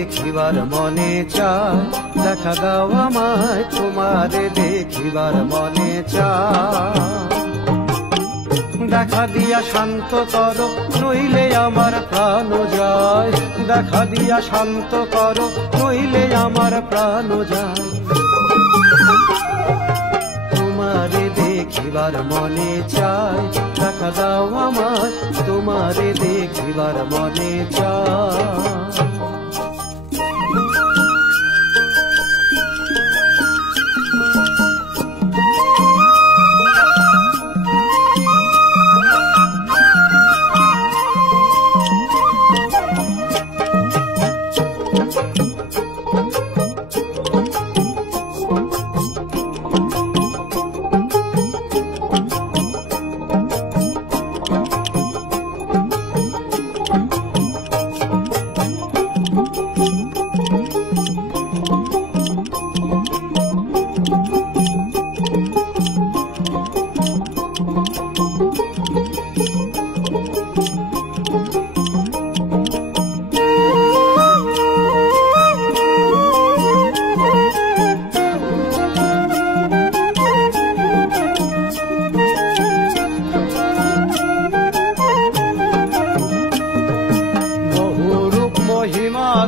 দেখিবার মনে চায়, দেখা দাও আমায় তোমারে দেখিবার মনে চায়। দেখা দিয়া শান্ত করো নইলে আমার প্রাণ যায়, দেখা দিয়া শান্ত করো নইলে আমার প্রাণ যায়। তোমারে দেখিবার মনে চায়, দেখা দাও আমায় তোমারে দেখিবার মনে চায়।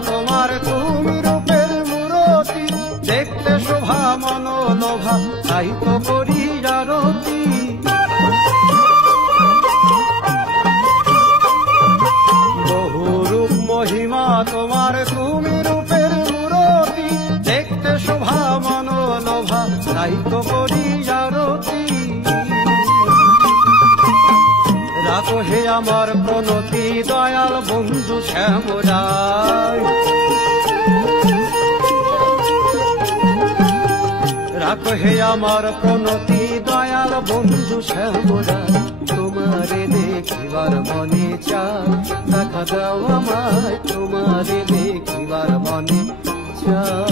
তোমার তুমি রূপের মূরতি, দেখতে শোভা মনোলোভা তাই তো করি আরতি। বহু রূপ মহিমা তোমার তুমি রূপের মূরতি, দেখতে শোভা মনোলোভা তাই তো করি আরতি। রাখো হে আমার প্রণতি দয়াল বন্ধু শ্যামরায়, রাখো হে আমার প্রণতি দয়াল বন্ধু শ্যামরায়। তোমারে দেখিবার মনে চায়, দেখা দাও আমায় তোমারে দেখিবার মনে চায়।